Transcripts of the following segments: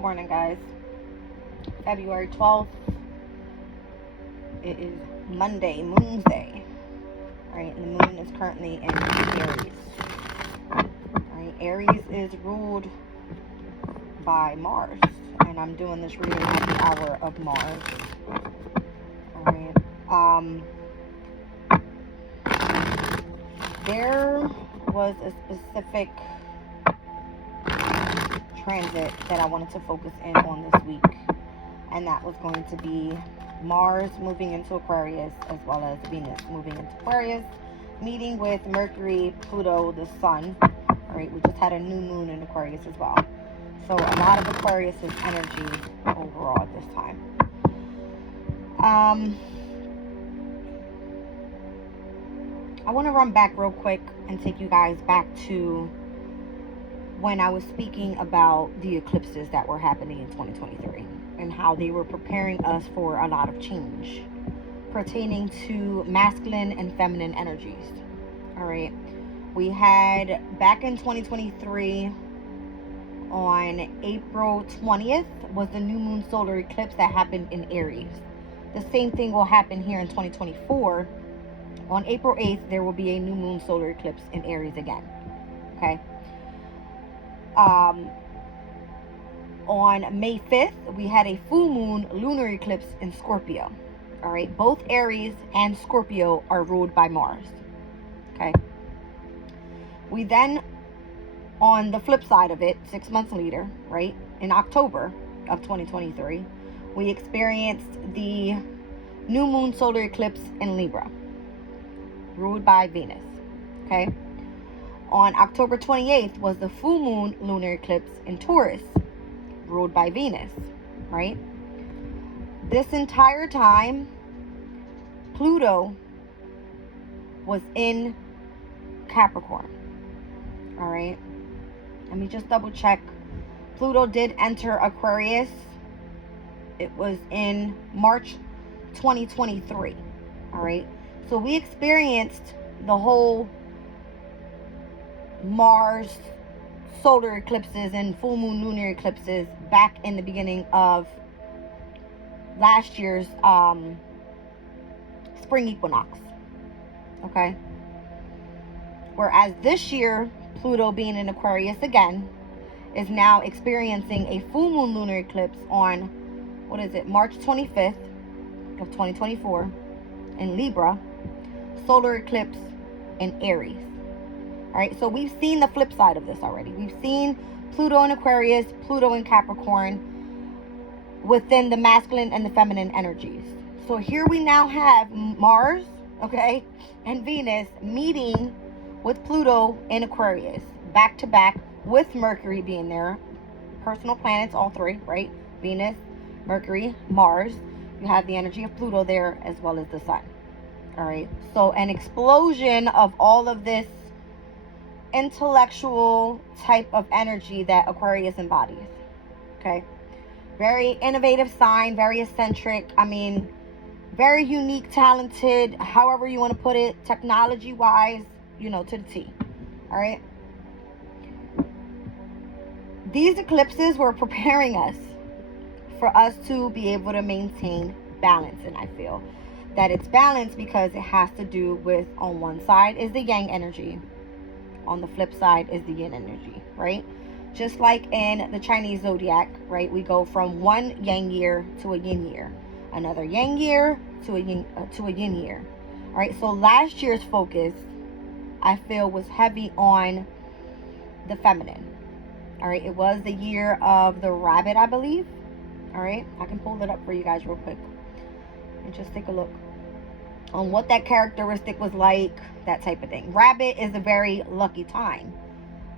Morning, guys. February 12th. It is Monday, Moon's Day. Right, and the moon is currently in Aries. Right, Aries is ruled by Mars, and I'm doing this reading at the hour of Mars. Alright. There was a specific transit that I wanted to focus in on this week, and that was going to be Mars moving into Aquarius, as well as Venus moving into Aquarius, meeting with Mercury, Pluto, the Sun. All right, we just had a new moon in Aquarius as well, so a lot of Aquarius's energy overall at this time. I want to run back real quick and take you guys back to when I was speaking about the eclipses that were happening in 2023 and how they were preparing us for a lot of change pertaining to masculine and feminine energies. All right, we had back in 2023 on April 20th was the new moon solar eclipse that happened in Aries. The same thing will happen here in 2024. On April 8th, there will be a new moon solar eclipse in Aries again. Okay. On May 5th, we had a full moon lunar eclipse in Scorpio. All right. Both Aries and Scorpio are ruled by Mars. Okay. We then, on the flip side of it, 6 months later, right, in October of 2023, we experienced the new moon solar eclipse in Libra, ruled by Venus. Okay. On October 28th was the full moon lunar eclipse in Taurus, ruled by Venus, right? This entire time, Pluto was in Capricorn. All right. Let me just double check. Pluto did enter Aquarius. It was in March 2023. All right. So we experienced the whole Mars solar eclipses and full moon lunar eclipses back in the beginning of last year's spring equinox. Okay. Whereas this year, Pluto being in Aquarius again is now experiencing a full moon lunar eclipse on, March 25th of 2024 in Libra, solar eclipse in Aries. All right, so we've seen the flip side of this already. We've seen Pluto in Aquarius, Pluto in Capricorn within the masculine and the feminine energies. So here we now have Mars, okay, and Venus meeting with Pluto in Aquarius, back to back with Mercury being there. Personal planets, all three, right? Venus, Mercury, Mars. You have the energy of Pluto there as well as the Sun. All right, so an explosion of all of this intellectual type of energy that Aquarius embodies. Okay, very innovative sign, very eccentric. I mean, very unique, talented, however you want to put it, technology wise, to the T. All right, these eclipses were preparing us for us to be able to maintain balance, and I feel that it's balance because it has to do with, on one side is the yang energy, on the flip side is the yin energy, right? Just like in the Chinese zodiac, right? We go from one yang year to a yin year, another yang year to a yin year. All right, so last year's focus, I feel, was heavy on the feminine. All right, it was the year of the rabbit, I believe. All right, I can pull it up for you guys real quick and just take a look on what that characteristic was like, that type of thing. Rabbit is a very lucky time.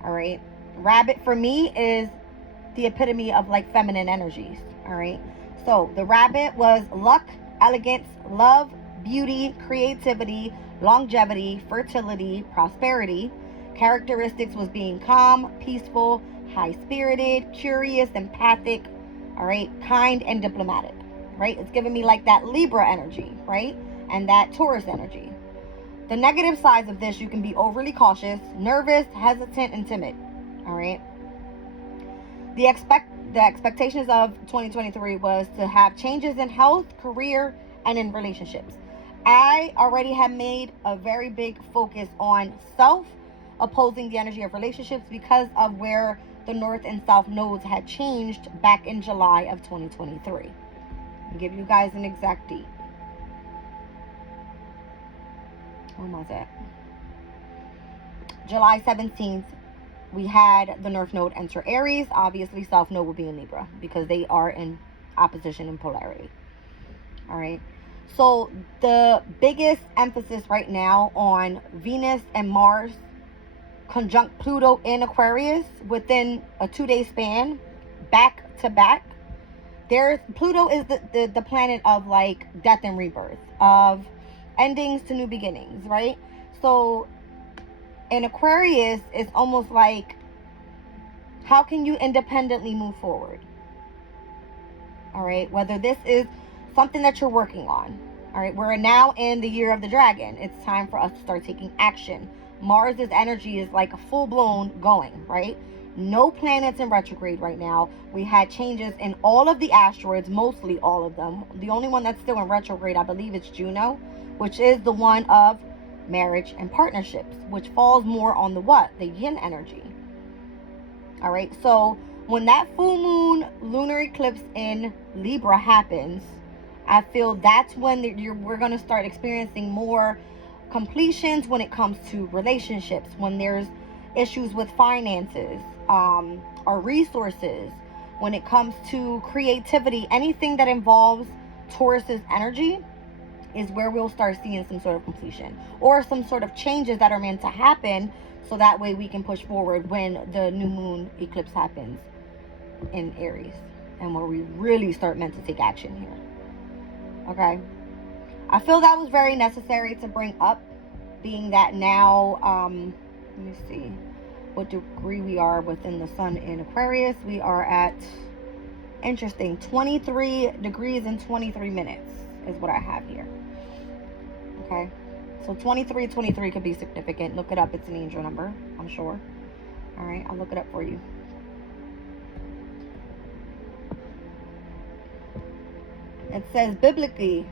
All right, rabbit for me is the epitome of like feminine energies. All right, so the rabbit was luck, elegance, love, beauty, creativity, longevity, fertility, prosperity. Characteristics was being calm, peaceful, high-spirited, curious, empathic, all right, kind and diplomatic, right? It's giving me like that Libra energy, right? And that Taurus energy. The negative sides of this, you can be overly cautious, nervous, hesitant, and timid, all right? The expectations of 2023 was to have changes in health, career, and in relationships. I already have made a very big focus on self, opposing the energy of relationships because of where the North and South nodes had changed back in July of 2023. I'll give you guys an exact date. When was it? July 17th, we had the North Node enter Aries. Obviously, South Node will be in Libra because they are in opposition and polarity. All right. So the biggest emphasis right now on Venus and Mars conjunct Pluto in Aquarius within a 2-day span, back to back. Pluto is the planet of like death and rebirth, of endings to new beginnings, right? So in Aquarius, it's almost like, how can you independently move forward? All right, whether this is something that you're working on. All right, we're now in the year of the dragon. It's time for us to start taking action. Mars's energy is like a full-blown going, right? No planets in retrograde right now. We had changes in all of the asteroids, mostly all of them. The only one that's still in retrograde, I believe, is Juno, which is the one of marriage and partnerships, which falls more on the what? The yin energy. All right, so when that full moon lunar eclipse in Libra happens, I feel that's when we're going to start experiencing more completions when it comes to relationships, when there's issues with finances, or resources, when it comes to creativity. Anything that involves Taurus's energy is where we'll start seeing some sort of completion or some sort of changes that are meant to happen, so that way we can push forward when the new moon eclipse happens in Aries, and where we really start meant to take action here. Okay, I feel that was very necessary to bring up, being that now, let me see what degree we are within the sun in Aquarius. We are at, interesting, 23 degrees and 23 minutes is what I have here. Okay, so 23 could be significant. Look it up. It's an angel number, I'm sure. All right, I'll look it up for you. It says biblically,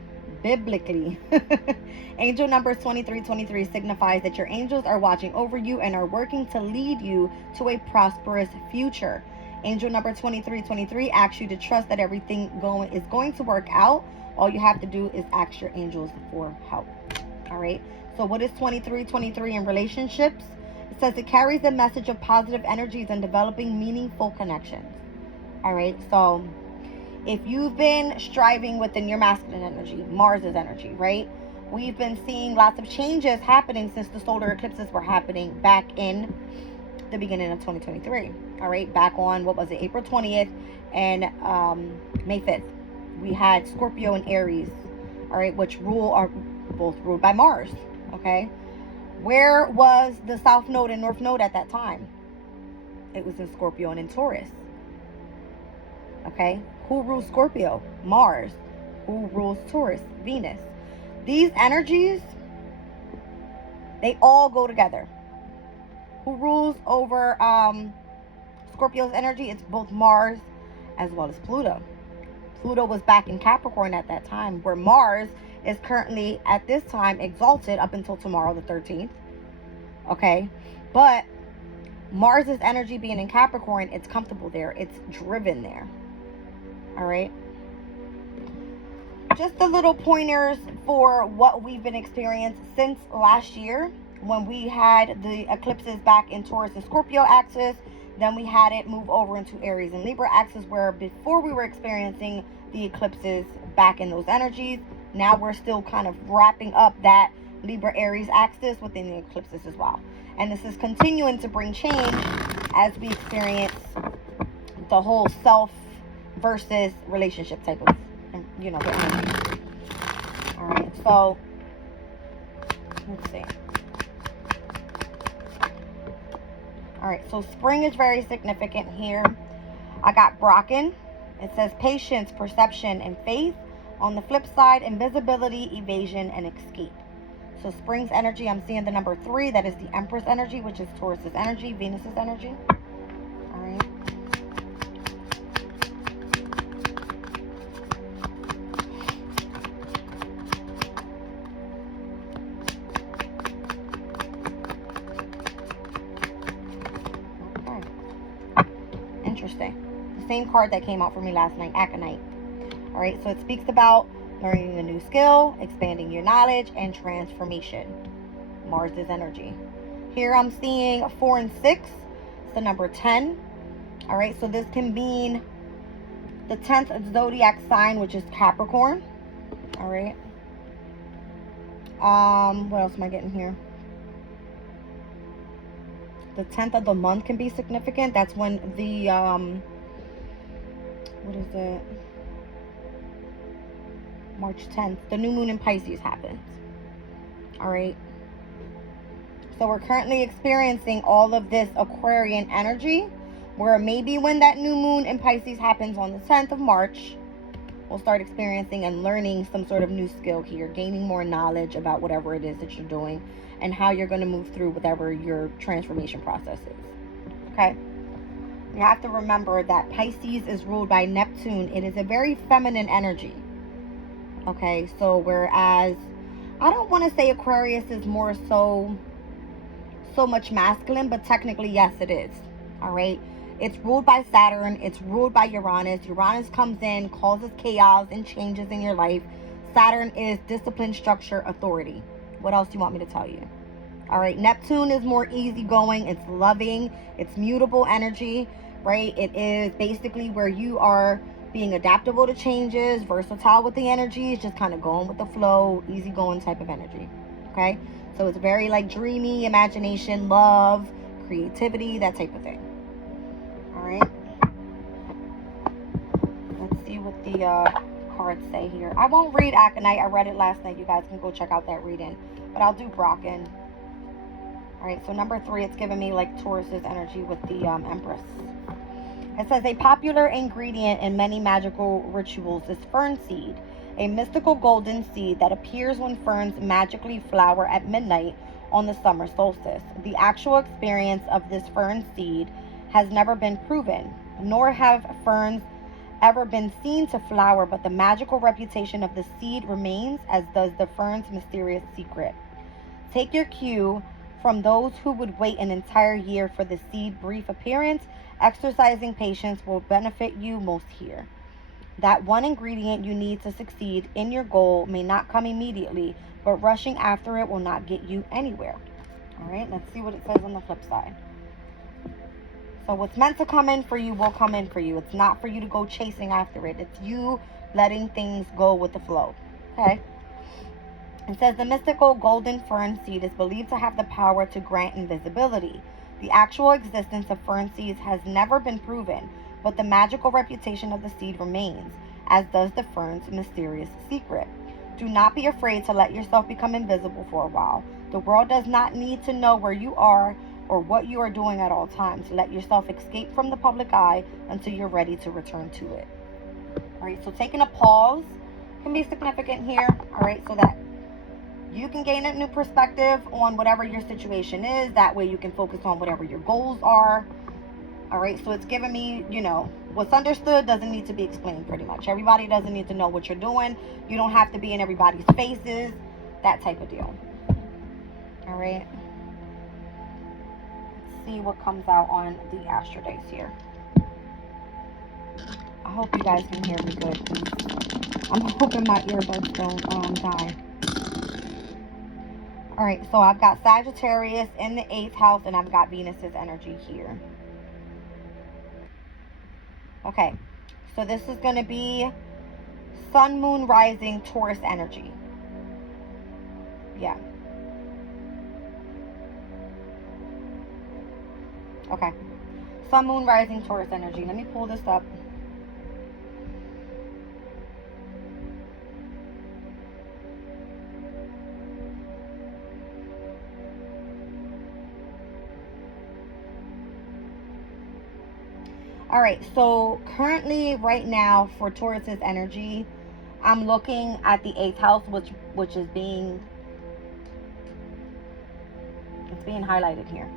angel number 23 signifies that your angels are watching over you and are working to lead you to a prosperous future. Angel number 23 asks you to trust that everything is going to work out. All you have to do is ask your angels for help. All right, so what is 23 in relationships? It says it carries the message of positive energies and developing meaningful connections. All right, so if you've been striving within your masculine energy, Mars's energy, right? We've been seeing lots of changes happening since the solar eclipses were happening back in the beginning of 2023. All right, back on, what was it, April 20th and May 5th. We had Scorpio and Aries, all right, which are both ruled by Mars, okay? Where was the South Node and North Node at that time? It was in Scorpio and in Taurus, okay? Who rules Scorpio? Mars. Who rules Taurus? Venus. These energies, they all go together. Who rules over Scorpio's energy? It's both Mars as well as Pluto. Pluto was back in Capricorn at that time, where Mars is currently at this time exalted up until tomorrow, the 13th. Okay, but Mars's energy being in Capricorn, it's comfortable there. It's driven there. All right, just the little pointers for what we've been experiencing since last year, when we had the eclipses back in Taurus and Scorpio axis. Then we had it move over into Aries and Libra axis, where before we were experiencing the eclipses back in those energies. Now we're still kind of wrapping up that Libra Aries axis within the eclipses as well. And this is continuing to bring change as we experience the whole self versus relationship type of, the energy. All right, so let's see. All right, so spring is very significant here. I got Brocken. It says patience, perception, and faith. On the flip side, invisibility, evasion, and escape. So spring's energy, I'm seeing the number 3. That is the Empress energy, which is Taurus's energy, Venus's energy. All right. interesting. The same card that came out for me last night, Aconite. All right, so it speaks about learning a new skill, expanding your knowledge, and transformation. Mars is energy. Here I'm seeing 4 and 6. It's the number 10. All right, so this can mean the 10th zodiac sign, which is Capricorn. All right. What else am I getting here? The 10th of the month can be significant. That's when the what is it? March 10th, the new moon in Pisces happens. All right. So we're currently experiencing all of this Aquarian energy, where maybe when that new moon in Pisces happens on the 10th of March, we'll start experiencing and learning some sort of new skill here, gaining more knowledge about whatever it is that you're doing and how you're going to move through whatever your transformation process is. Okay? You have to remember that Pisces is ruled by Neptune. It is a very feminine energy. Okay? So whereas I don't want to say Aquarius is more so much masculine, but technically, yes, it is. All right? It's ruled by Saturn. It's ruled by Uranus. Uranus comes in, causes chaos and changes in your life. Saturn is discipline, structure, authority. What else do you want me to tell you? All right. Neptune is more easygoing. It's loving. It's mutable energy, right? It is basically where you are being adaptable to changes, versatile with the energy. It's just kind of going with the flow, easygoing type of energy. Okay. So it's very like dreamy, imagination, love, creativity, that type of thing. All right. Let's see what the cards say here. I won't read Aconite. I read it last night. You guys can go check out that reading. But I'll do Brocken. All right. So number 3, it's giving me like Taurus's energy with the Empress. It says a popular ingredient in many magical rituals is fern seed, a mystical golden seed that appears when ferns magically flower at midnight on the summer solstice. The actual experience of this fern seed has never been proven, nor have ferns ever been seen to flower, but the magical reputation of the seed remains, as does the fern's mysterious secret. Take your cue from those who would wait an entire year for the seed's brief appearance. Exercising patience will benefit you most here. That one ingredient you need to succeed in your goal may not come immediately, but rushing after it will not get you anywhere. All right, let's see what it says on the flip side. So what's meant to come in for you will come in for you. It's not for you to go chasing after it. It's you letting things go with the flow. Okay? It says the mystical golden fern seed is believed to have the power to grant invisibility. The actual existence of fern seeds has never been proven, but the magical reputation of the seed remains, as does the fern's mysterious secret. Do not be afraid to let yourself become invisible for a while. The world does not need to know where you are or what you are doing at all times. Let yourself escape from the public eye until you're ready to return to it. All right, so taking a pause can be significant here, all right, so that you can gain a new perspective on whatever your situation is. That way you can focus on whatever your goals are. All right, so it's giving me, what's understood doesn't need to be explained pretty much. Everybody doesn't need to know what you're doing. You don't have to be in everybody's faces, that type of deal. All right. Let's see what comes out on the Astro Dice here. I hope you guys can hear me good, please. I'm hoping my earbuds don't die. All right, so I've got Sagittarius in the 8th house, and I've got Venus's energy here. Okay, so this is going to be Sun, Moon, Rising, Taurus energy. Yeah. Okay. Sun, Moon, Rising, Taurus energy. Let me pull this up. All right, so currently right now for Taurus's energy, I'm looking at the 8th house, which is being highlighted here.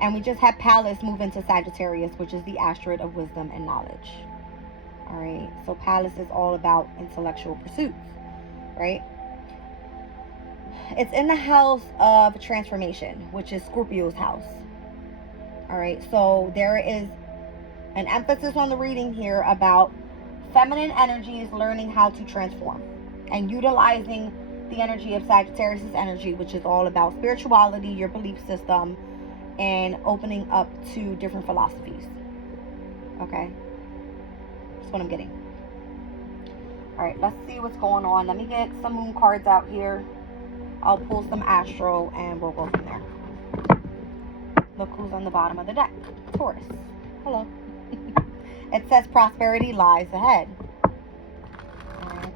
And we just had Pallas move into Sagittarius, which is the asteroid of wisdom and knowledge. All right, so Pallas is all about intellectual pursuits, right? It's in the house of transformation, which is Scorpio's house. All right, so there is An emphasis on the reading here about feminine energies learning how to transform and utilizing the energy of Sagittarius' energy, which is all about spirituality, your belief system, and opening up to different philosophies. Okay? That's what I'm getting. Alright, let's see what's going on. Let me get some moon cards out here. I'll pull some astro and we'll go from there. Look who's on the bottom of the deck. Taurus. Hello. It says prosperity lies ahead. Alright.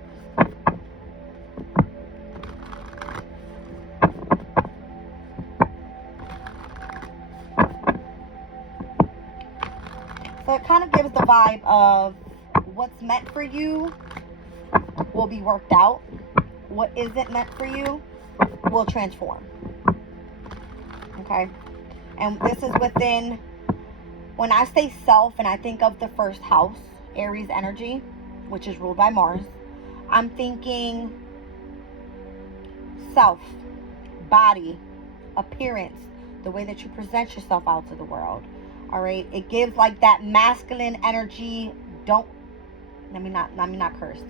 So it kind of gives the vibe of what's meant for you will be worked out. What isn't meant for you will transform. Okay? And this is within, when I say self and I think of the first house, Aries energy, which is ruled by Mars, I'm thinking self, body, appearance, the way that you present yourself out to the world. All right? It gives like that masculine energy. Don't, let me not curse.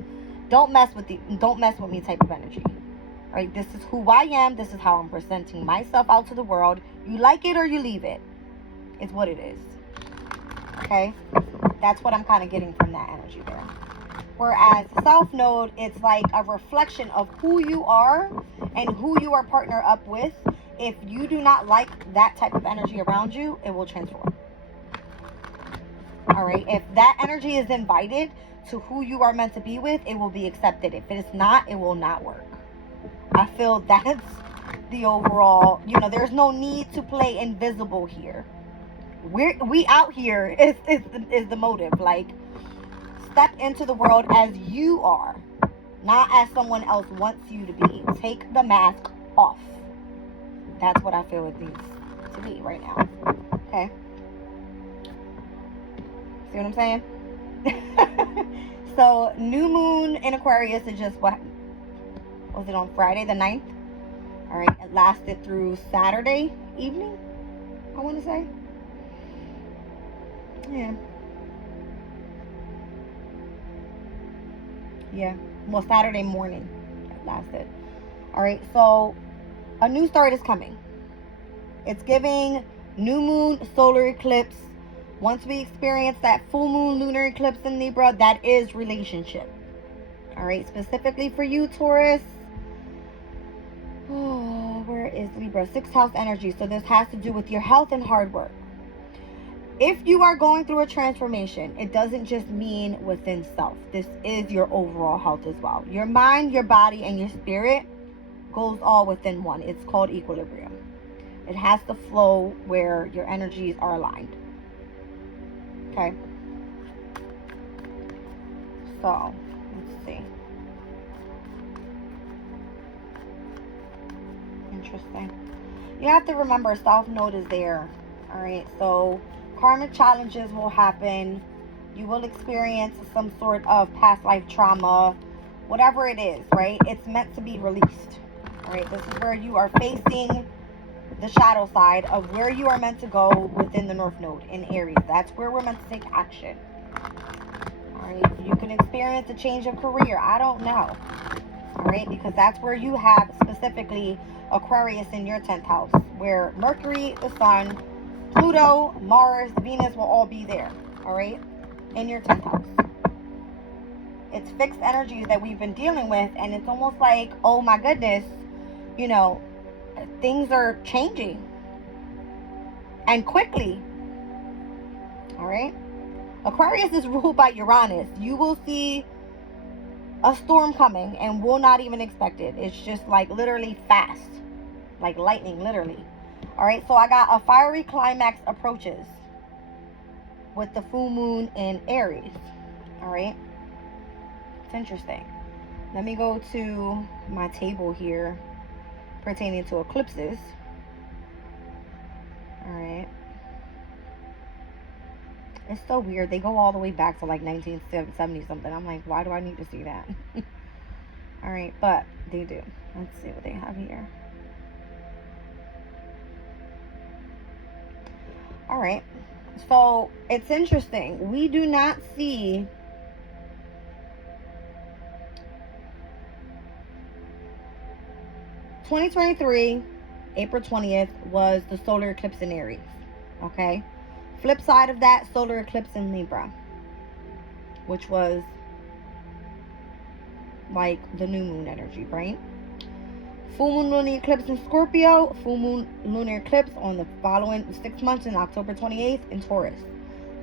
Don't mess with me type of energy. All right? This is who I am. This is how I'm presenting myself out to the world. You like it or you leave it. It's what it is. Okay? That's what I'm kind of getting from that energy there. Whereas South Node, it's like a reflection of who you are and who you are partnered up with. If you do not like that type of energy around you, it will transform. All right? If that energy is invited to who you are meant to be with, it will be accepted. If it is not, it will not work. I feel that's the overall, there's no need to play invisible here. We out here is the motive. Like, step into the world as you are, not as someone else wants you to be. Take the mask off. That's what I feel it needs to be right now. Okay? See what I'm saying? So, new moon in Aquarius is just what was it, on Friday the 9th? All right, it lasted through Saturday evening, I want to say. Yeah, well, Saturday morning it lasted. All right, so a new start is coming. It's giving new moon, solar eclipse. Once we experience that full moon lunar eclipse in Libra, that is relationship. All right, specifically for you, Taurus. Oh, where is Libra? 6th house energy. So this has to do with your health and hard work. If you are going through a transformation, it doesn't just mean within self. This is your overall health as well. Your mind, your body, and your spirit goes all within one. It's called equilibrium. It has to flow where your energies are aligned. Okay? So, let's see. Interesting. You have to remember, South Node is there. All right? So, karmic challenges will happen. You will experience some sort of past life trauma. Whatever it is, right? It's meant to be released. All right? This is where you are facing the shadow side of where you are meant to go within the North Node in Aries. That's where we're meant to take action. All right? You can experience a change of career. I don't know. All right? Because that's where you have specifically Aquarius in your 10th house, where Mercury, the Sun, Pluto, Mars, Venus will all be there. All right? In your 10th house. It's fixed energies that we've been dealing with, and it's almost like, oh my goodness, things are changing and quickly. All right? Aquarius is ruled by Uranus. You will see a storm coming and will not even expect it. It's just like literally fast, like lightning, literally. All right, so I got a fiery climax approaches with the full moon in Aries. All right, it's interesting. Let me go to my table here pertaining to eclipses. All right. It's so weird. They go all the way back to like 1970 something. I'm like, why do I need to see that? All right, but they do. Let's see what they have here. All right. So it's interesting. We do not see (2023) April 20th was the solar eclipse in Aries. Okay. Flip side of that, solar eclipse in Libra, which was like the new moon energy, right? Full moon lunar eclipse in Scorpio, full moon lunar eclipse on the following 6 months in October 28th in Taurus.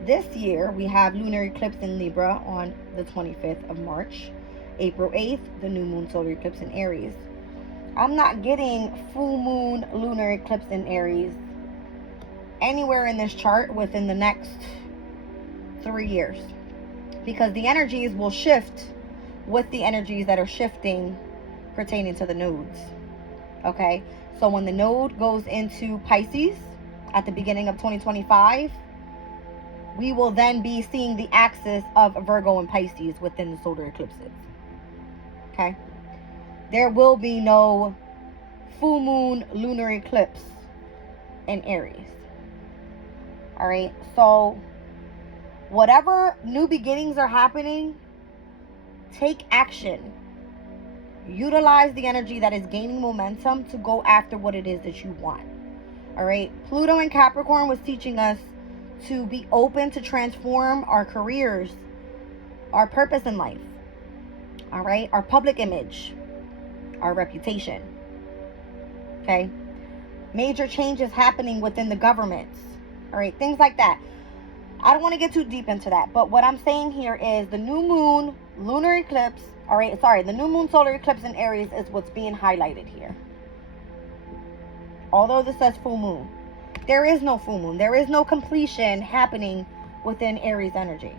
This year we have lunar eclipse in Libra on the 25th of March. April 8th, the new moon solar eclipse in Aries. I'm not getting full moon lunar eclipse in Aries anywhere in this chart within the next 3 years, because the energies will shift with the energies that are shifting pertaining to the nodes. Okay, so when the node goes into Pisces at the beginning of 2025, we will then be seeing the axis of Virgo and Pisces within the solar eclipses. Okay, there will be no full moon lunar eclipse in Aries. All right, so whatever new beginnings are happening, take action. Utilize the energy that is gaining momentum to go after what it is that you want. All right, Pluto in Capricorn was teaching us to be open to transform our careers, our purpose in life. All right, our public image, our reputation. Okay, major changes happening within the governments. All right, things like that. I don't want to get too deep into that, but what I'm saying here is the new moon lunar eclipse, all right, sorry, the new moon solar eclipse in Aries is what's being highlighted here. Although this says full moon, there is no full moon. There is no completion happening within Aries energy.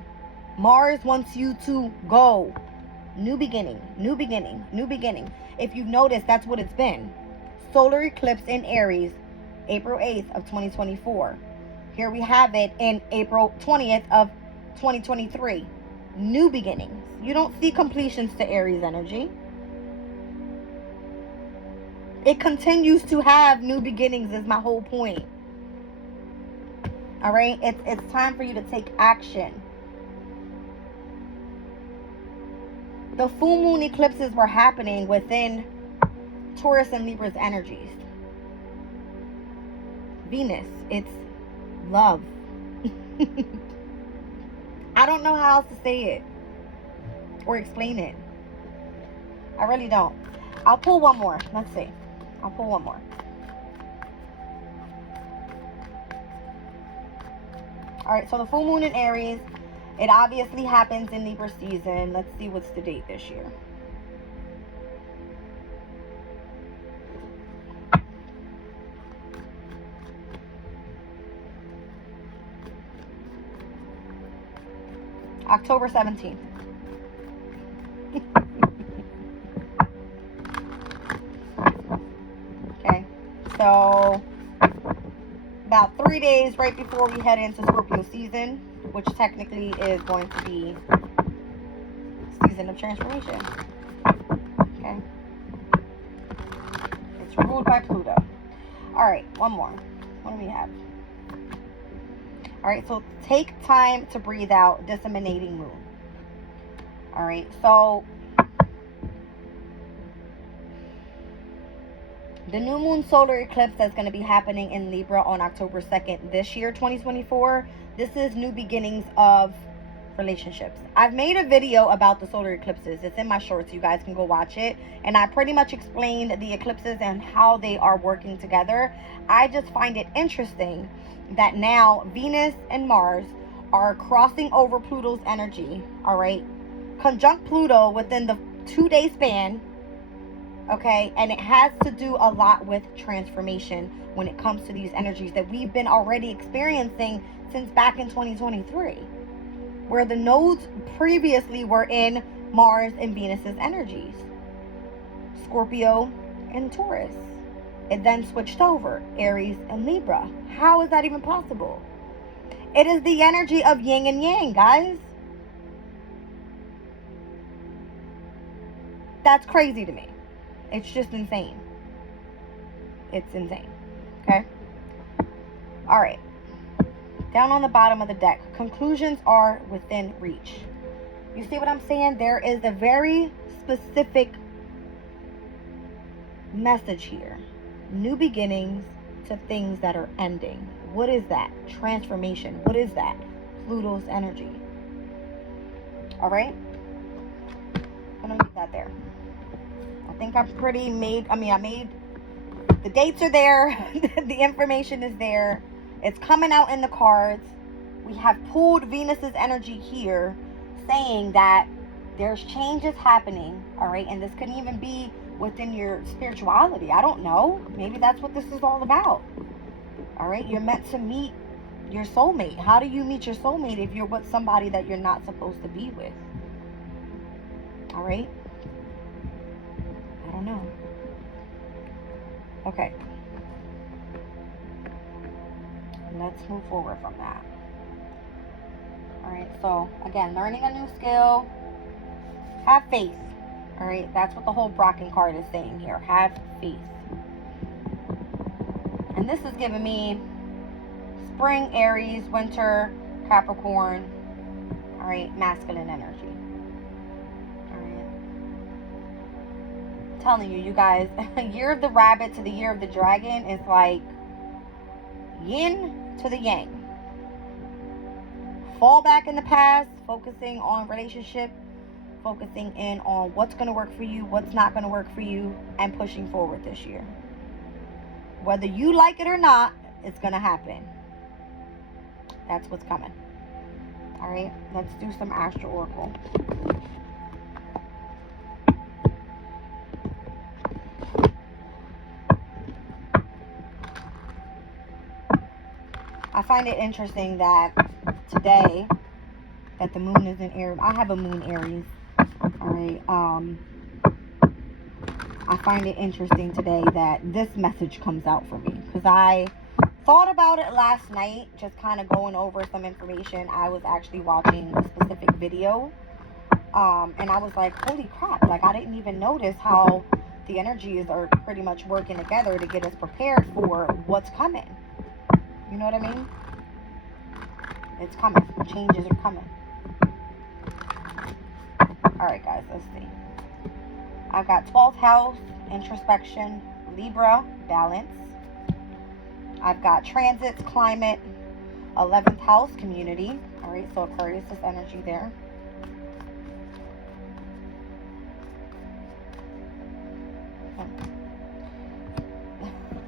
Mars wants you to go. New beginning, new beginning, new beginning. If you've noticed, that's what it's been. Solar eclipse in Aries, April 8th of 2024. Here we have it in April 20th of 2023. New beginnings. You don't see completions to Aries energy. It continues to have new beginnings is my whole point. All right? It's time for you to take action. The full moon eclipses were happening within Taurus and Libra's energies. Venus, it's love. I don't know how else to say it or explain it. I really don't. I'll pull one more. Let's see. I'll pull one more. All right, so the full moon in Aries, it obviously happens in Libra season. Let's see what's the date this year. October 17th. Okay, so about 3 days right before we head into Scorpio season, which technically is going to be season of transformation. Okay, it's ruled by Pluto. All right, one more. What do we have? All right, so take time to breathe out, disseminating moon. All right, so the new moon solar eclipse that's going to be happening in Libra on October 2nd this year, 2024. This is new beginnings of relationships. I've made a video about the solar eclipses. It's in my shorts. You guys can go watch it. And I pretty much explained the eclipses and how they are working together. I just find it interesting that now Venus and Mars are crossing over Pluto's energy, all right? Conjunct Pluto within the 2-day span, okay? And it has to do a lot with transformation when it comes to these energies that we've been already experiencing since back in 2023, where the nodes previously were in Mars and Venus's energies, Scorpio and Taurus. It then switched over, Aries and Libra. How is that even possible? It is the energy of yin and yang, guys. That's crazy to me. It's just insane. It's insane. Okay? All right. Down on the bottom of the deck, conclusions are within reach. You see what I'm saying? There is a very specific message here. New beginnings to things that are ending. What is that? Transformation. What is that? Pluto's energy. All right? I'm going to leave that there. I think I'm pretty I made, the dates are there. The information is there. It's coming out in the cards. We have pulled Venus's energy here, saying that there's changes happening, all right? And this could even be within your spirituality. I don't know. Maybe that's what this is all about, all right? You're meant to meet your soulmate. How do you meet your soulmate if you're with somebody that you're not supposed to be with? All right? I don't know. Okay. Let's move forward from that. All right, so again, learning a new skill. Have faith. All right, that's what the whole Brocken card is saying here. Have faith. And this is giving me spring, Aries, winter, Capricorn. All right, masculine energy. All right. I'm telling you, you guys, year of the rabbit to the year of the dragon is like yin to the yang. Fall back in the past, focusing on relationship, focusing in on what's going to work for you, what's not going to work for you, and pushing forward this year. Whether you like it or not, it's going to happen. That's what's coming. All right, let's do some Astro Oracle. I find it interesting that today, that the moon is in Aries. I have a moon Aries. All right. I find it interesting today that this message comes out for me, because I thought about it last night, just kind of going over some information. I was actually watching a specific video, and I was like, holy crap, like I didn't even notice how the energies are pretty much working together to get us prepared for what's coming. You know what I mean? It's coming. Changes are coming. Alright guys, let's see. I've got 12th house, introspection, Libra, balance. I've got transits, climate, 11th house, community. Alright, so Aquarius is energy there.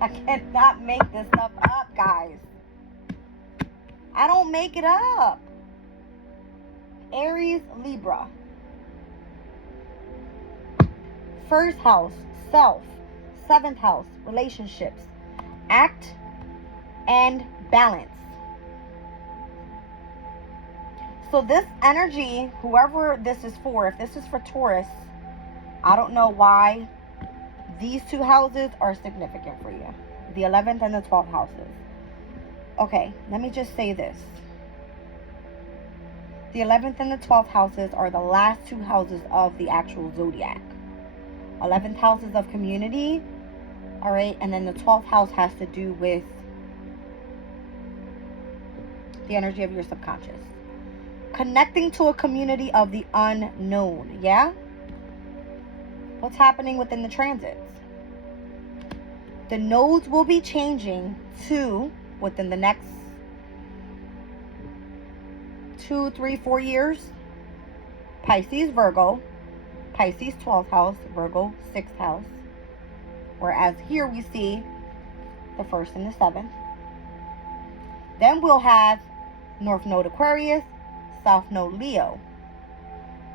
I cannot make this stuff up, guys. I don't make it up. Aries, Libra. First house, self. 7th house, relationships. Act and balance. So this energy, whoever this is for, if this is for Taurus, I don't know why these two houses are significant for you. The 11th and the 12th houses. Okay, let me just say this. The 11th and the 12th houses are the last two houses of the actual zodiac. 11th house is of community, all right, and then the 12th house has to do with the energy of your subconscious. Connecting to a community of the unknown, yeah? What's happening within the transits? The nodes will be changing to, within the next 2, 3, 4 years, Pisces, Virgo, Pisces 12th house, Virgo 6th house. Whereas here we see the 1st and the 7th. Then we'll have North Node Aquarius, South Node Leo,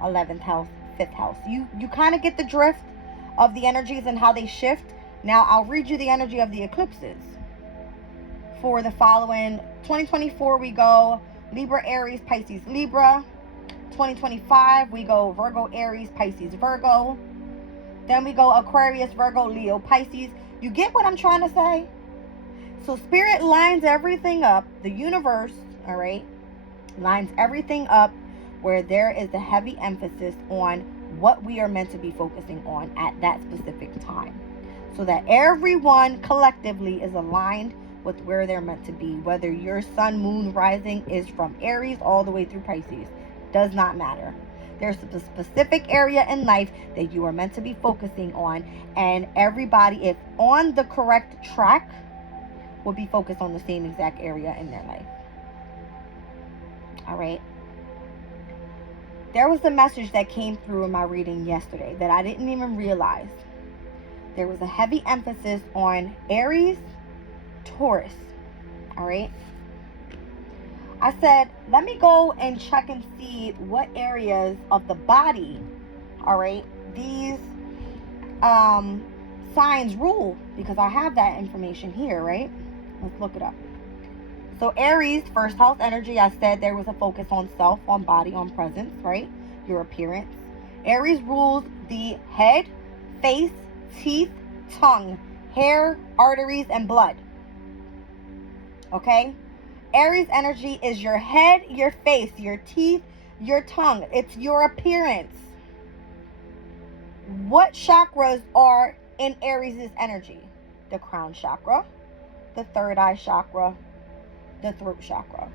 11th house, 5th house. You kind of get the drift of the energies and how they shift. Now I'll read you the energy of the eclipses. For the following 2024, we go Libra, Aries, Pisces, Libra. 2025, we go Virgo, Aries, Pisces, Virgo. Then we go Aquarius, Virgo, Leo, Pisces. You get what I'm trying to say? So Spirit lines everything up. The universe, all right, lines everything up where there is a heavy emphasis on what we are meant to be focusing on at that specific time. So that everyone collectively is aligned with where they're meant to be. Whether your sun, moon, rising is from Aries all the way through Pisces, does not matter. There's a specific area in life that you are meant to be focusing on, and everybody, if on the correct track, will be focused on the same exact area in their life. All right. There was a message that came through in my reading yesterday that I didn't even realize. There was a heavy emphasis on Aries, Taurus. All right. I said, let me go and check and see what areas of the body, all right, these signs rule, because I have that information here, right? Let's look it up. So Aries, first house energy, I said there was a focus on self, on body, on presence, right? Your appearance. Aries rules the head, face, teeth, tongue, hair, arteries, and blood. Okay? Aries energy is your head, your face, your teeth, your tongue. It's your appearance. What chakras are in Aries' energy? The crown chakra, the third eye chakra, the throat chakra.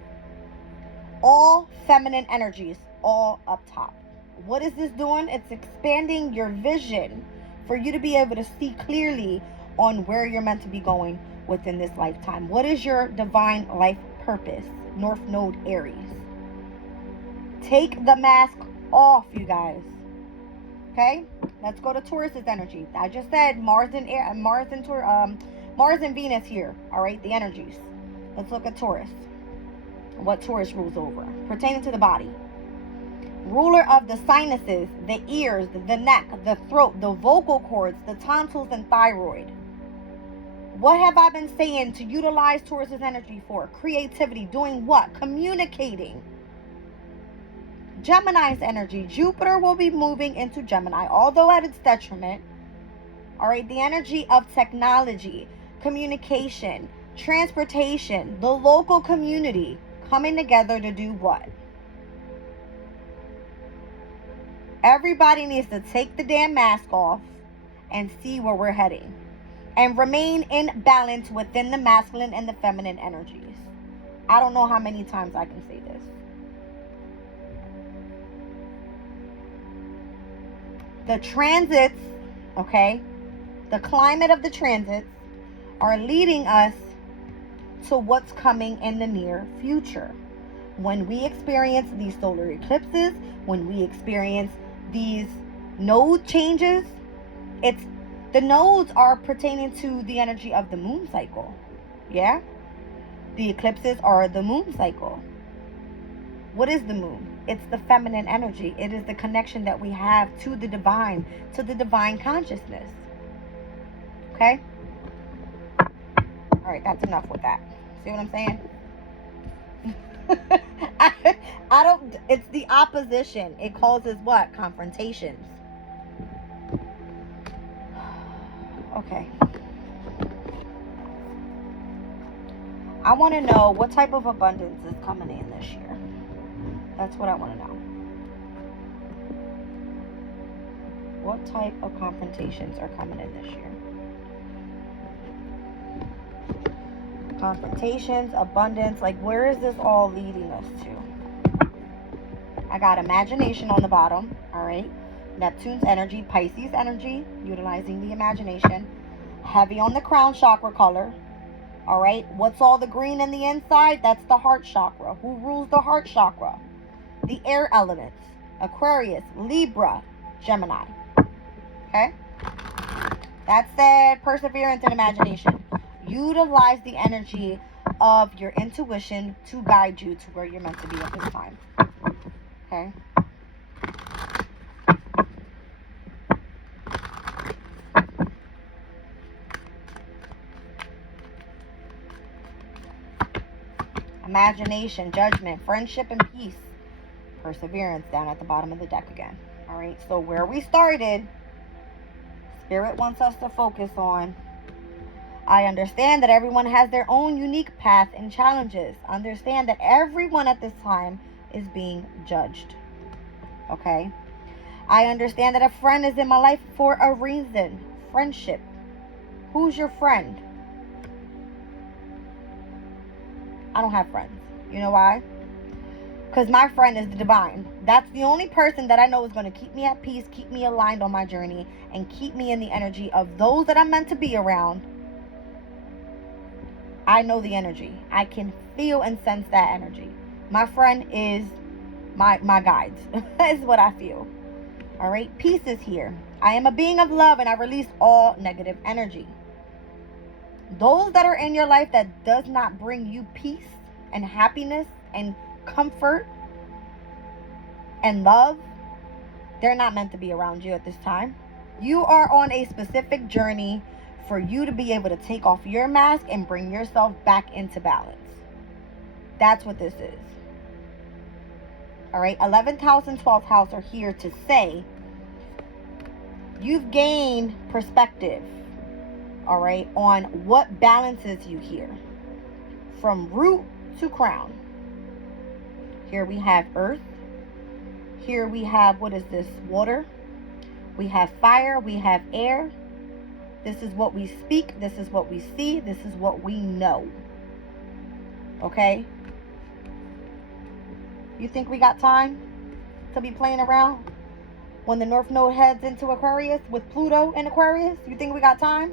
All feminine energies, all up top. What is this doing? It's expanding your vision for you to be able to see clearly on where you're meant to be going within this lifetime. What is your divine life purpose? North Node Aries. Take the mask off, you guys. Okay? Let's go to Taurus's energy. I just said Mars and Venus here. All right, the energies. Let's look at Taurus. What Taurus rules over pertaining to the body. Ruler of the sinuses, the ears, the neck, the throat, the vocal cords, the tonsils, and thyroid. What have I been saying to utilize Taurus's energy for? Creativity. Doing what? Communicating. Gemini's energy. Jupiter will be moving into Gemini, although at its detriment. All right, the energy of technology, communication, transportation, the local community coming together to do what? Everybody needs to take the damn mask off and see where we're heading, and remain in balance within the masculine and the feminine energies. I don't know how many times I can say this. The transits, okay, the climate of the transits are leading us to what's coming in the near future. When we experience these solar eclipses, when we experience these node changes, the nodes are pertaining to the energy of the moon cycle. Yeah? The eclipses are the moon cycle. What is the moon? It's the feminine energy. It is the connection that we have to the divine consciousness. Okay? All right, that's enough with that. See what I'm saying? I don't, it's the opposition. It causes what? Confrontations. Okay. I want to know what type of abundance is coming in this year. That's what I want to know. What type of confrontations are coming in this year? Confrontations, abundance, like where is this all leading us to? I got imagination on the bottom, all right? Neptune's energy, Pisces energy, utilizing the imagination. Heavy on the crown chakra color, all right? What's all the green in the inside? That's the heart chakra. Who rules the heart chakra? The air elements, Aquarius, Libra, Gemini. Okay? That's said, perseverance and imagination. Utilize the energy of your intuition to guide you to where you're meant to be at this time. Okay? Imagination, judgment, friendship, and peace. Perseverance down at the bottom of the deck again. All right, so where we started, Spirit wants us to focus on. I understand that everyone has their own unique path and challenges. Understand that everyone at this time is being judged. Okay? I understand that a friend is in my life for a reason. Friendship. Who's your friend? I don't have friends. You know why? Because my friend is the divine. That's the only person that I know is going to keep me at peace, keep me aligned on my journey, and keep me in the energy of those that I'm meant to be around. I know the energy. I can feel and sense that energy. My friend is my guides. Is what I feel. All right? Peace is here. I am a being of love, and I release all negative energy. Those that are in your life that does not bring you peace and happiness and comfort and love, they're not meant to be around you at this time. You are on a specific journey for you to be able to take off your mask and bring yourself back into balance. That's what this is. All right, 11th house and 12th house are here to say you've gained perspective, all right, on what balances you here from root to crown. Here we have earth. Here we have, what is this? Water. We have fire. We have air. This is what we speak. This is what we see. This is what we know. Okay? You think we got time to be playing around when the North Node heads into Aquarius with Pluto in Aquarius? You think we got time?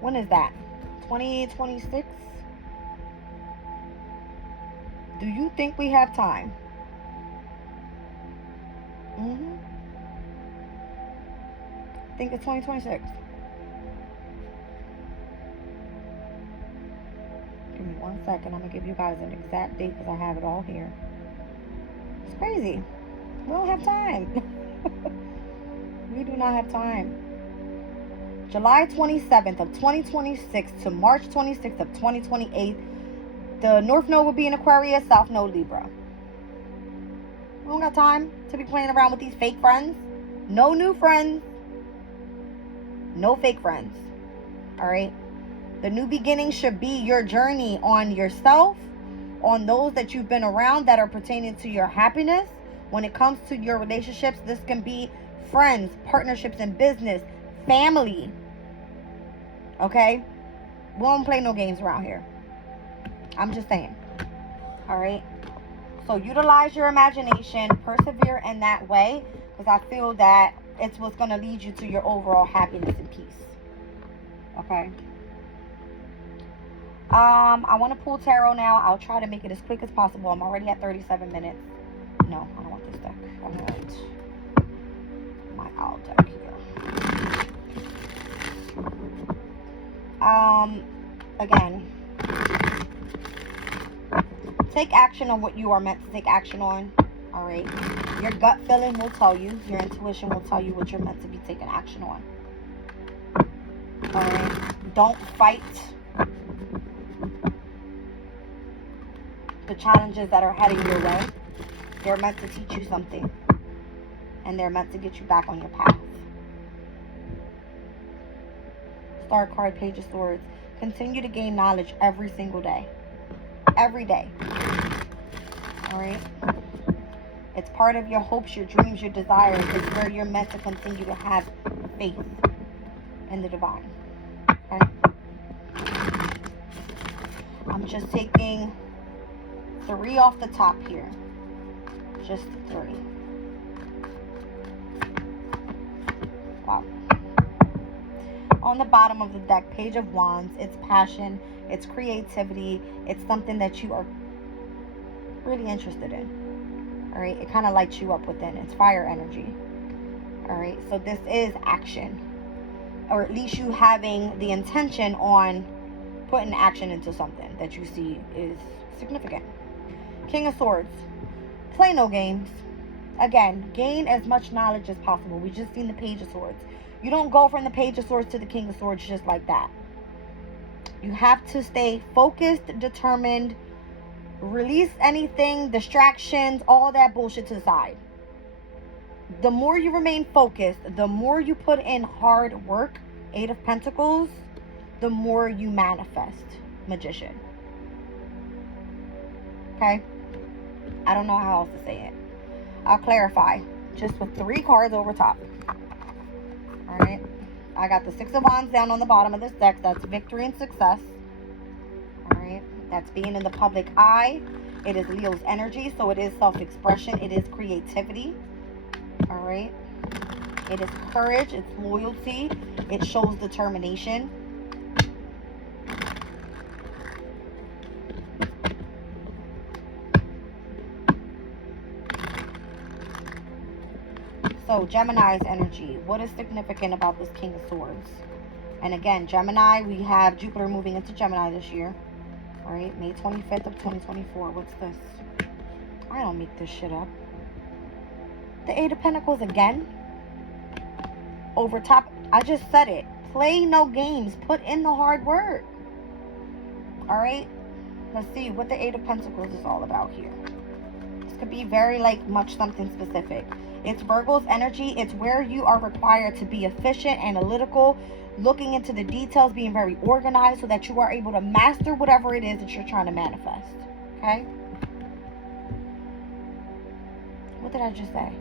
When is that? 2026? Do you think we have time? I think it's 2026. Give me 1 second. I'm going to give you guys an exact date because I have it all here. It's crazy. We don't have time. We do not have time. July 27th of 2026 to March 26th of 2028. The North Node will be in Aquarius, South Node Libra. We don't got time to be playing around with these fake friends. No new friends. No fake friends. Alright? The new beginning should be your journey on yourself, on those that you've been around that are pertaining to your happiness. When it comes to your relationships, this can be friends, partnerships in business, family. Okay? We don't play no games around here. I'm just saying. Alright? So utilize your imagination. Persevere in that way. Because I feel that it's what's going to lead you to your overall happiness and peace. Okay? I want to pull tarot now. I'll try to make it as quick as possible. I'm already at 37 minutes. No, I don't want this deck. I want my owl deck here. Again, take action on what you are meant to take action on. All right. Your gut feeling will tell you. Your intuition will tell you what you're meant to be taking action on. All right. Don't fight the challenges that are heading your way. They're meant to teach you something. And they're meant to get you back on your path. Star card, Page of Swords. Continue to gain knowledge every single day. Every day. Alright? It's part of your hopes, your dreams, your desires. It's where you're meant to continue to have faith in the divine. Okay? I'm just taking 3 off the top here. Just 3. Wow. On the bottom of the deck, Page of Wands. It's passion. It's creativity. It's something that you are really interested in. Alright? It kind of lights you up within. It's fire energy. Alright? So this is action. Or at least you having the intention on putting action into something that you see is significant. King of Swords. Play no games. Again, gain as much knowledge as possible. We just seen the Page of Swords. You don't go from the Page of Swords to the King of Swords just like that. You have to stay focused, determined, release anything, distractions, all that bullshit to the side. The more you remain focused, the more you put in hard work, 8 of Pentacles, the more you manifest. Magician. Okay? I don't know how else to say it. I'll clarify. Just with 3 cards over top. Alright? I got the 6 of Wands down on the bottom of this deck. That's victory and success. Alright? That's being in the public eye. It is Leo's energy, so it is self-expression. It is creativity. All right. It is courage. It's loyalty. It shows determination. So Gemini's energy. What is significant about this King of Swords? And again, Gemini, we have Jupiter moving into Gemini this year. All right, May 25th of 2024. What's this? I don't make this shit up. The Eight of Pentacles again. Over top. I just said it. Play no games. Put in the hard work. All right. Let's see what the Eight of Pentacles is all about here. This could be very much something specific. It's Virgo's energy. It's where you are required to be efficient, analytical, looking into the details, being very organized so that you are able to master whatever it is that you're trying to manifest. Okay? What did I just say?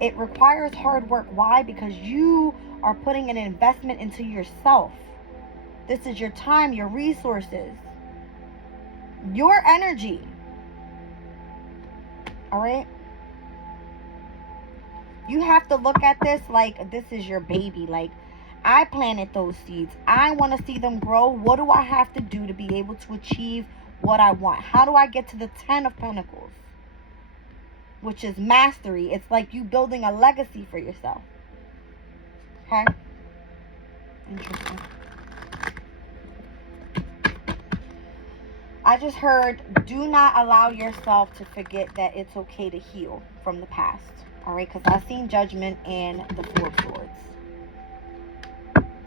It requires hard work. Why? Because you are putting an investment into yourself. This is your time, your resources, your energy. All right? You have to look at this like this is your baby. Like, I planted those seeds. I want to see them grow. What do I have to do to be able to achieve what I want? How do I get to the 10 of Pentacles? Which is mastery. It's like you building a legacy for yourself. Okay? Interesting. I just heard, do not allow yourself to forget that it's okay to heal from the past. All right, because I've seen Judgment and the Four of Swords.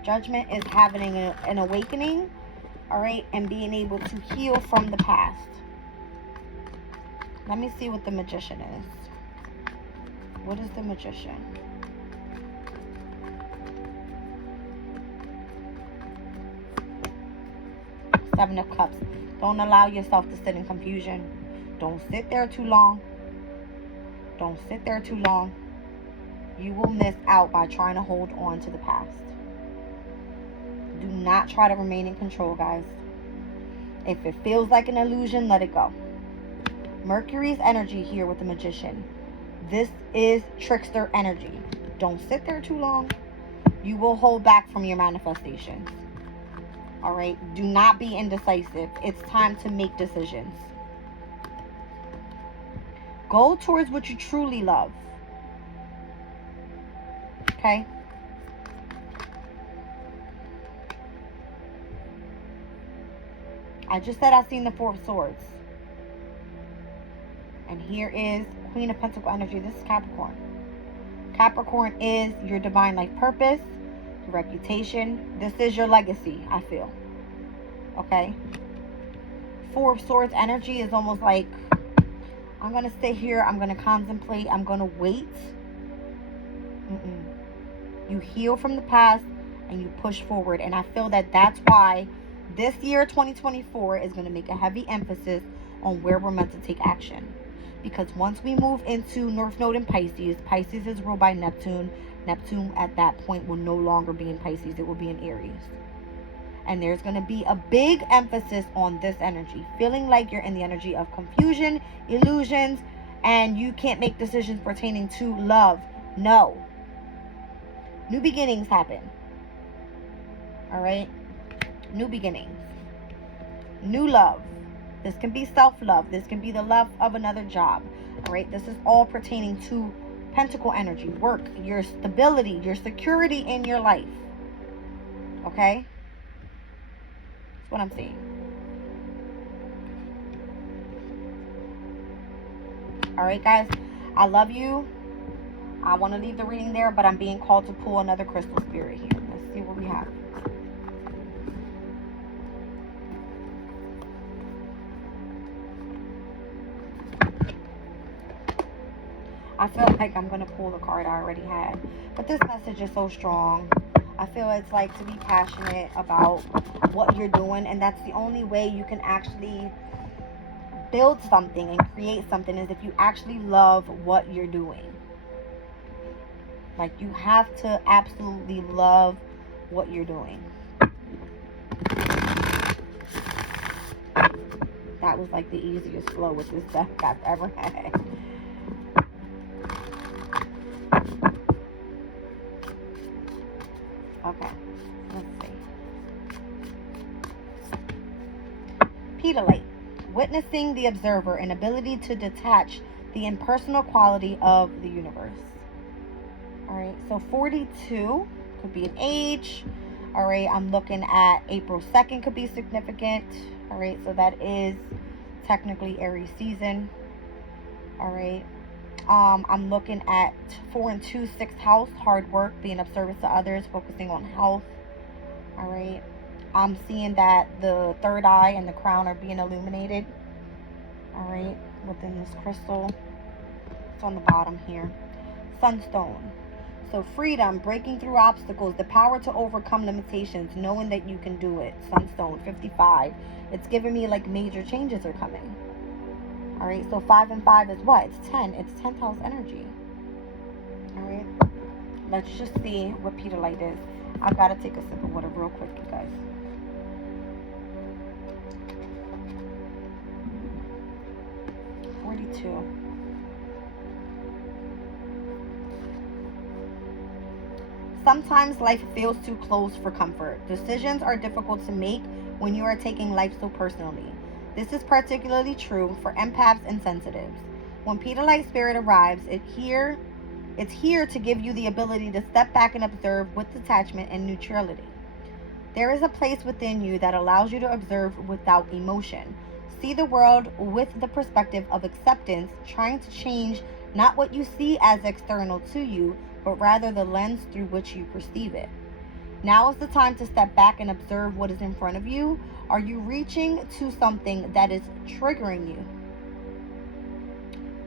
Judgment is having an awakening, all right, and being able to heal from the past. Let me see what the Magician is. What is the Magician? Seven of Cups. Don't allow yourself to sit in confusion. Don't sit there too long. Don't sit there too long. You will miss out by trying to hold on to the past. Do not try to remain in control, guys. If it feels like an illusion, let it go. Mercury's energy here with the Magician. This is trickster energy. Don't sit there too long. You will hold back from your manifestations. All right? Do not be indecisive. It's time to make decisions. Go towards what you truly love. Okay? I just said I seen the Four of Swords. And here is Queen of Pentacle energy. This is Capricorn. Capricorn is your divine life purpose, your reputation. This is your legacy, I feel. Okay? Four of Swords energy is almost like, I'm going to sit here, I'm going to contemplate, I'm going to wait. You heal from the past and you push forward. And I feel that that's why this year, 2024, is going to make a heavy emphasis on where we're meant to take action. Because once we move into North Node in Pisces, Pisces is ruled by Neptune. Neptune at that point will no longer be in Pisces. It will be in Aries. And there's going to be a big emphasis on this energy. Feeling like you're in the energy of confusion, illusions, and you can't make decisions pertaining to love. No. New beginnings happen. All right? New beginnings. New love. This can be self-love. This can be the love of another job. All right? This is all pertaining to Pentacle energy, work, your stability, your security in your life. Okay? That's what I'm saying. All right, guys. I love you. I want to leave the reading there, but I'm being called to pull another crystal spirit here. Let's see what we have. I feel like I'm going to pull the card I already had. But this message is so strong. I feel it's like to be passionate about what you're doing. And that's the only way you can actually build something and create something, is if you actually love what you're doing. Like, you have to absolutely love what you're doing. That was like the easiest flow with this deck I've ever had. Okay, let's see. Pedalate. Witnessing the observer, an ability to detach the impersonal quality of the universe. All right, so 42 could be an age. All right, I'm looking at April 2nd could be significant. All right, so that is technically Aries season. All right, I'm looking at 4 and 2, 6th house, hard work, being of service to others, focusing on health. All right, I'm seeing that the third eye and the crown are being illuminated. All right, within this crystal. It's on the bottom here. Sunstone. So freedom, breaking through obstacles, the power to overcome limitations, knowing that you can do it. Sunstone, 55. It's giving me like major changes are coming. All right, so 5 and 5 is what? It's 10. It's 10th house energy. All right, let's just see what Pedalite is. I've got to take a sip of water real quick, you guys. Sometimes life feels too close for comfort. Decisions are difficult to make when you are taking life so personally. This is particularly true for empaths and sensitives. When Pedalite spirit arrives, it's here to give you the ability to step back and observe with detachment and neutrality. There is a place within you that allows you to observe without emotion. See the world with the perspective of acceptance, trying to change not what you see as external to you, but rather the lens through which you perceive it. Now is the time to step back and observe what is in front of you. Are you reaching to something that is triggering you?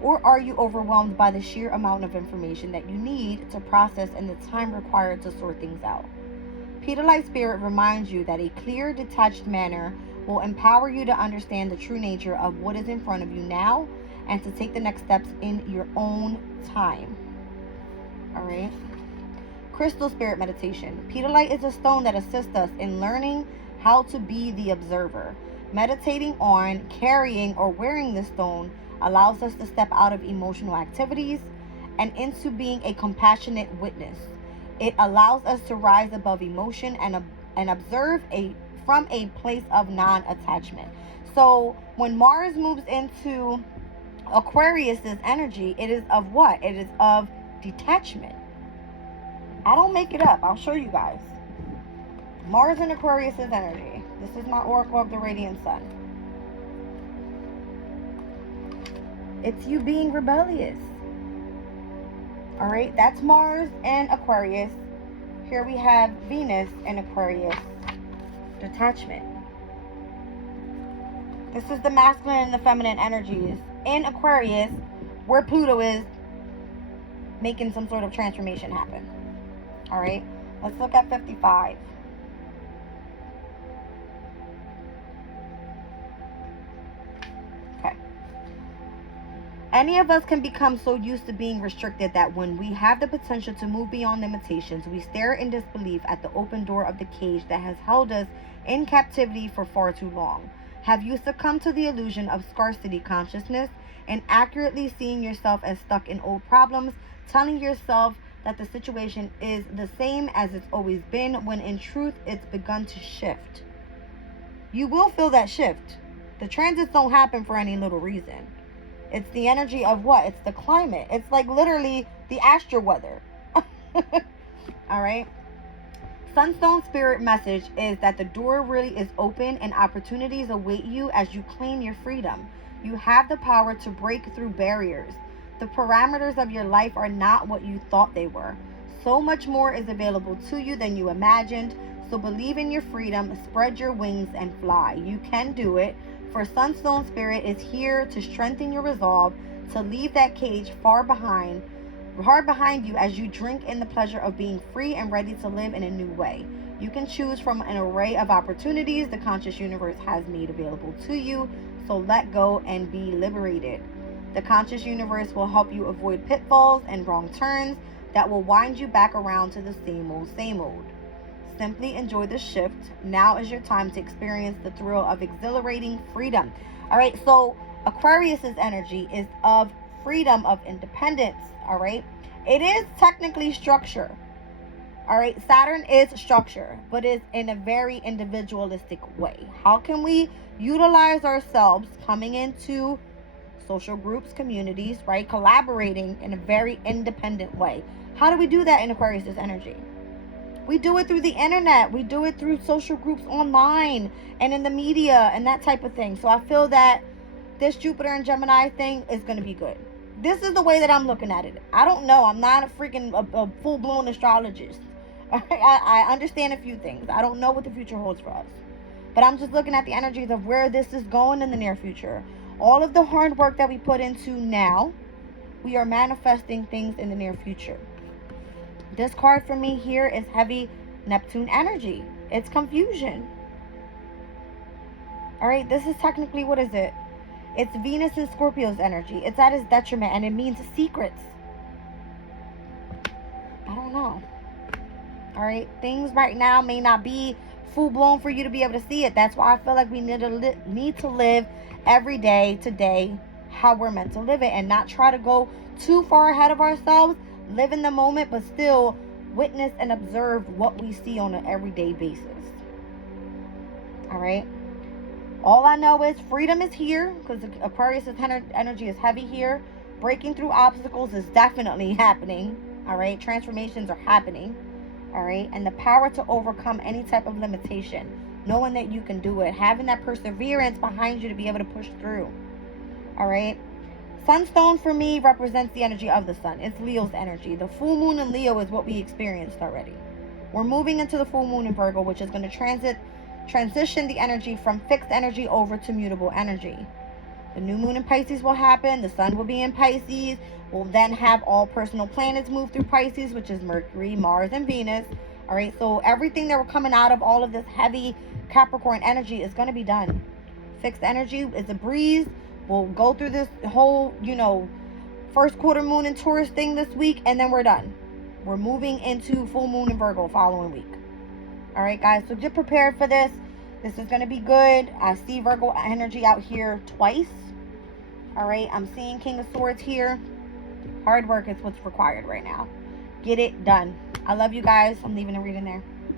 Or are you overwhelmed by the sheer amount of information that you need to process and the time required to sort things out? Pedalite spirit reminds you that a clear, detached manner will empower you to understand the true nature of what is in front of you now and to take the next steps in your own time. All right. Crystal spirit meditation. Pedalite is a stone that assists us in learning how to be the observer. Meditating on, carrying, or wearing this stone allows us to step out of emotional activities and into being a compassionate witness. It allows us to rise above emotion and observe from a place of non-attachment. So when Mars moves into Aquarius's energy, it is of what? It is of detachment. I don't make it up. I'll show you guys. Mars in Aquarius's energy. This is my Oracle of the Radiant Sun. It's you being rebellious. All right, that's Mars and Aquarius. Here we have Venus and Aquarius. Detachment. This is the masculine and the feminine energies in Aquarius, where Pluto is making some sort of transformation happen. All right, let's look at 55. Okay. Any of us can become so used to being restricted that when we have the potential to move beyond limitations, we stare in disbelief at the open door of the cage that has held us in captivity for far too long. Have you succumbed to the illusion of scarcity consciousness and accurately seeing yourself as stuck in old problems, telling yourself that the situation is the same as it's always been, when in truth it's begun to shift? You will feel that shift. The transits don't happen for any little reason. It's the energy of what? It's the climate. It's like literally the astro weather. All right. Sunstone spirit message is that the door really is open and opportunities await you as you claim your freedom. You have the power to break through barriers. The parameters of your life are not what you thought they were. So much more is available to you than you imagined. So believe in your freedom, spread your wings and fly. You can do it. For Sunstone spirit is here to strengthen your resolve to leave that cage far behind you as you drink in the pleasure of being free and ready to live in a new way. You can choose from an array of opportunities the conscious universe has made available to you. So let go and be liberated. The conscious universe will help you avoid pitfalls and wrong turns that will wind you back around to the same old, same old. Simply enjoy the shift. Now is your time to experience the thrill of exhilarating freedom. All right, so Aquarius's energy is of freedom, of independence. All right, it is technically structure. All right, Saturn is structure, but it's in a very individualistic way. How can we utilize ourselves coming into social groups, communities, right? Collaborating in a very independent way. How do we do that in Aquarius's energy? We do it through the internet. We do it through social groups online and in the media and that type of thing. So I feel that this Jupiter and Gemini thing is going to be good. This is the way that I'm looking at it. I don't know. I'm not a freaking a full-blown astrologist. I understand a few things. I don't know what the future holds for us. But I'm just looking at the energies of where this is going in the near future. All of the hard work that we put into now, we are manifesting things in the near future. This card for me here is heavy Neptune energy. It's confusion. All right, this is technically, what is it? It's Venus and Scorpio's energy. It's at its detriment, and it means secrets. I don't know. All right, things right now may not be full blown for you to be able to see it. That's why I feel like we need to live every day today how we're meant to live it, and not try to go too far ahead of ourselves. Live in the moment, but still witness and observe what we see on an everyday basis. All right. All I know is freedom is here, because Aquarius' energy is heavy here. Breaking through obstacles is definitely happening. All right. Transformations are happening. All right. And the power to overcome any type of limitation. Knowing that you can do it. Having that perseverance behind you to be able to push through. All right. Sunstone for me represents the energy of the sun. It's Leo's energy. The full moon in Leo is what we experienced already. We're moving into the full moon in Virgo, which is going to transition the energy from fixed energy over to mutable energy. The new moon in Pisces will happen. The sun will be in Pisces. We'll then have all personal planets move through Pisces, which is Mercury, Mars, and Venus. All right, so everything that we're coming out of all of this heavy Capricorn energy is going to be done. Fixed energy is a breeze. We'll go through this whole, first quarter moon in Taurus thing this week, and then we're done. We're moving into full moon in Virgo following week. All right, guys, so get prepared for this. This is going to be good. I see Virgo energy out here twice. All right, I'm seeing King of Swords here. Hard work is what's required right now. Get it done. I love you guys. I'm leaving a reading there.